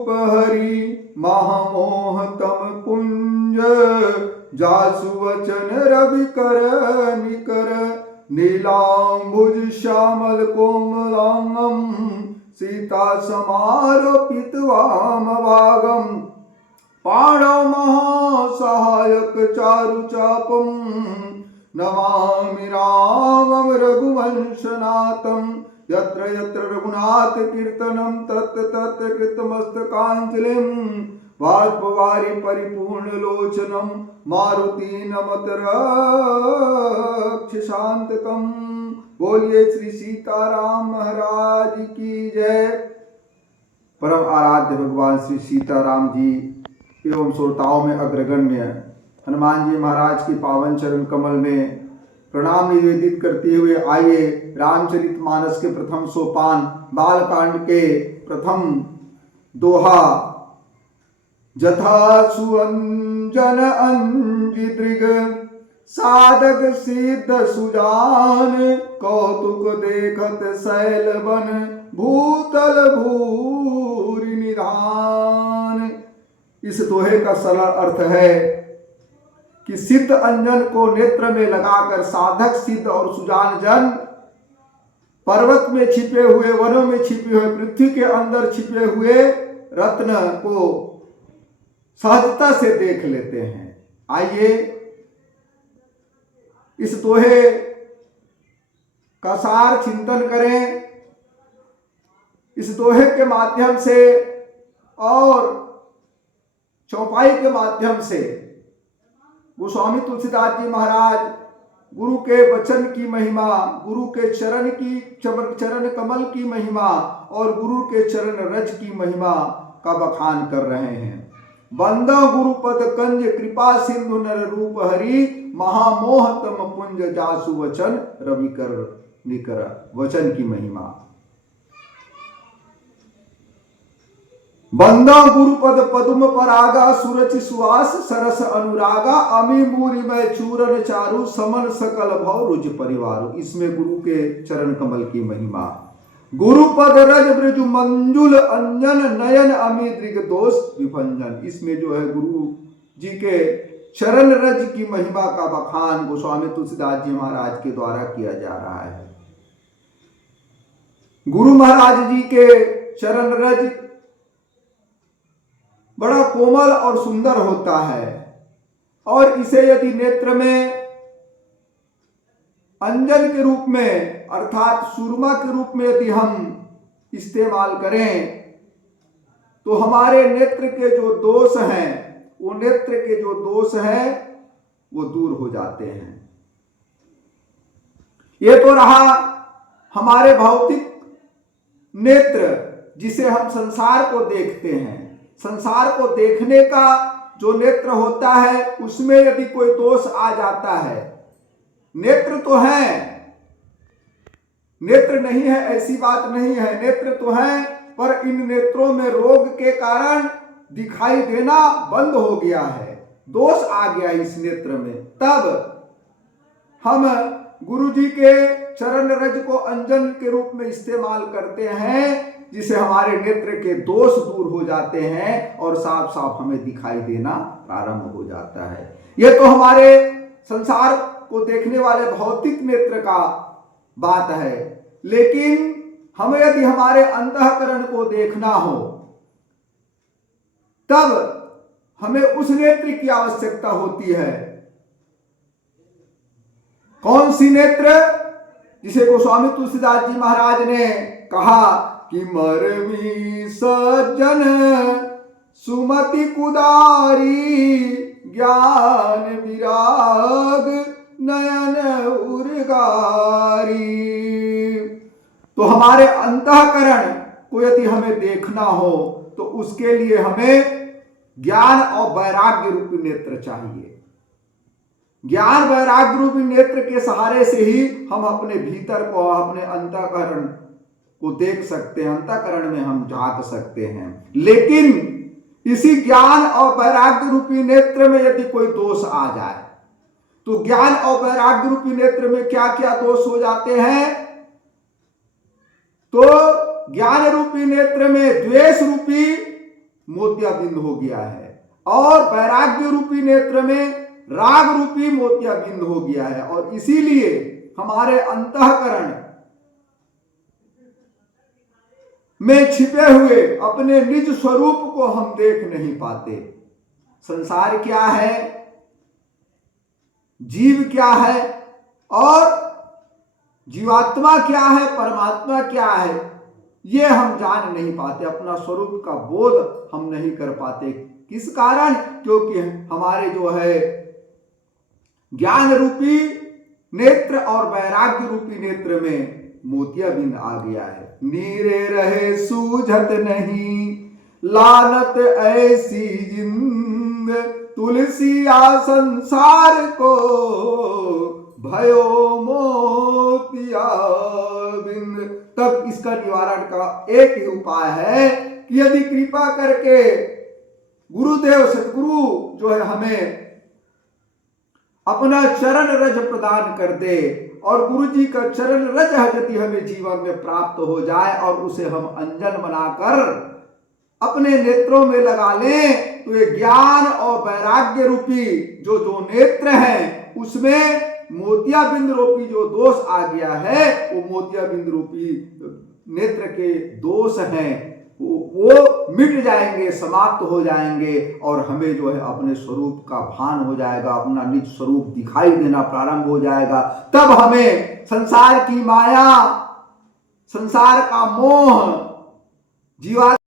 हरि महामोहतम पुंज जासु वचन रवि कर निकर नीलांबुज श्यामल कोमलांगम सीता समारोपित वामभागम पाणव महासहायक चारु चापम नमामि रामं रघुवंशनाथम यत्र यत्र रघुनाथ कीर्तनम तत्र तत्र कृतमस्तकाञ्जलिं बाष्पवारि परिपूर्ण लोचनम मारुति नमत रक्षशान्तकम्। बोलिए श्री सीताराम महाराज की जय। परम आराध्य भगवान श्री सीताराम जी एवं श्रोताओं में अग्रगण्य हनुमान जी महाराज के पावन चरण कमल में प्रणाम निवेदित करते हुए आइए रामचरितमानस के प्रथम सोपान बालकांड के प्रथम दोहा जथा सुअंजन अंजिदृग साधक सिद्ध सुजान कौतुक देखत शैल बन भूतल भूरि निधान। इस दोहे का सरल अर्थ है कि सिद्ध अंजन को नेत्र में लगाकर साधक सिद्ध और सुजान जन पर्वत में छिपे हुए, वनों में छिपे हुए, पृथ्वी के अंदर छिपे हुए रत्न को सहजता से देख लेते हैं। आइए इस दोहे का सार चिंतन करें। इस दोहे के माध्यम से और चौपाई के माध्यम से गोस्वामी तुलसीदास जी महाराज गुरु के वचन की महिमा, गुरु के चरण कमल की महिमा और गुरु के चरण रज की महिमा का बखान कर रहे हैं। बंदा गुरुपद कंज कृपा सिंधु नर रूप हरि महामोहतम पुंज जासु वचन रवि कर निकर। वचन की महिमा। बंदा गुरुपद पद्म परागा सुरचि सुवास सरस अनुरागा अमी मूरी में चूरन चारु समन सकल भव रुज परिवार। इसमें गुरु के चरण कमल की महिमा। गुरुपद रज ब्रज मंजुल अंजन नयन अमी दृग दोष विभंजन। इसमें जो है गुरु जी के चरण रज की महिमा का बखान गोस्वामी तुलसीदास जी महाराज के द्वारा किया जा रहा है। गुरु महाराज जी के चरण रज बड़ा कोमल और सुंदर होता है और इसे यदि नेत्र में अंजन के रूप में अर्थात सुरमा के रूप में यदि हम इस्तेमाल करें तो हमारे नेत्र के जो दोष हैं, वो नेत्र के जो दोष हैं वो दूर हो जाते हैं। ये तो रहा हमारे भौतिक नेत्र जिसे हम संसार को देखते हैं। संसार को देखने का जो नेत्र होता है उसमें यदि कोई दोष आ जाता है, नेत्र तो है, नेत्र नहीं है ऐसी बात नहीं है, नेत्र तो है, पर इन नेत्रों में रोग के कारण दिखाई देना बंद हो गया है, दोष आ गया इस नेत्र में। तब हम गुरु जी के चरण रज को अंजन के रूप में इस्तेमाल करते हैं जिसे हमारे नेत्र के दोष दूर हो जाते हैं और साफ साफ हमें दिखाई देना प्रारंभ हो जाता है। यह तो हमारे संसार को देखने वाले भौतिक नेत्र का बात है, लेकिन हमें यदि हमारे अंतःकरण को देखना हो तब हमें उस नेत्र की आवश्यकता होती है। कौन सी नेत्र? जिसे गोस्वामी तुलसीदास जी महाराज ने कहा कि मरमी सज्जन सुमति कुदारी ज्ञान विराग नयन उर्गारी। तो हमारे अंतःकरण को यदि हमें देखना हो तो उसके लिए हमें ज्ञान और वैराग्य रूपी नेत्र चाहिए। ज्ञान वैराग्य रूपी नेत्र के सहारे से ही हम अपने भीतर को, अपने अंतःकरण को देख सकते हैं, अंतःकरण में हम झांक सकते हैं। लेकिन इसी ज्ञान और वैराग्य रूपी नेत्र में यदि कोई दोष आ जाए तो ज्ञान और वैराग्य रूपी नेत्र में क्या क्या दोष हो जाते हैं? तो ज्ञान रूपी नेत्र में द्वेष रूपी मोतियाबिंद हो गया है, और वैराग्य रूपी नेत्र में राग रूपी मोतियाबिंद हो गया है। और इसीलिए हमारे अंतःकरण में छिपे हुए अपने निज स्वरूप को हम देख नहीं पाते। संसार क्या है, जीव क्या है, और जीवात्मा क्या है, परमात्मा क्या है, ये हम जान नहीं पाते। अपना स्वरूप का बोध हम नहीं कर पाते। किस कारण? क्योंकि हमारे जो है ज्ञान रूपी नेत्र और वैराग्य रूपी नेत्र में मोतियाबिंद आ गया है। नीरे रहे सूझत नहीं, लानत ऐसी जिंद, तुलसिया संसार को भयो मोतिया बिंद। तब इसका निवारण का एक ही उपाय है कि यदि कृपा करके गुरुदेव सदगुरु जो है हमें अपना चरण रज प्रदान कर दे, और गुरु जी का चरण रज यदि हमें जीवन में प्राप्त हो जाए और उसे हम अंजन बनाकर अपने नेत्रों में लगा लें, तो ये ज्ञान और वैराग्य रूपी जो नेत्र हैं उसमें मोतियाबिंद रूपी जो दोष आ गया है, वो मोतियाबिंद रूपी नेत्र के दोष हैं, वो मिट जाएंगे, समाप्त हो जाएंगे, और हमें जो है अपने स्वरूप का भान हो जाएगा, अपना निज स्वरूप दिखाई देना प्रारंभ हो जाएगा। तब हमें संसार की माया, संसार का मोह, जीवा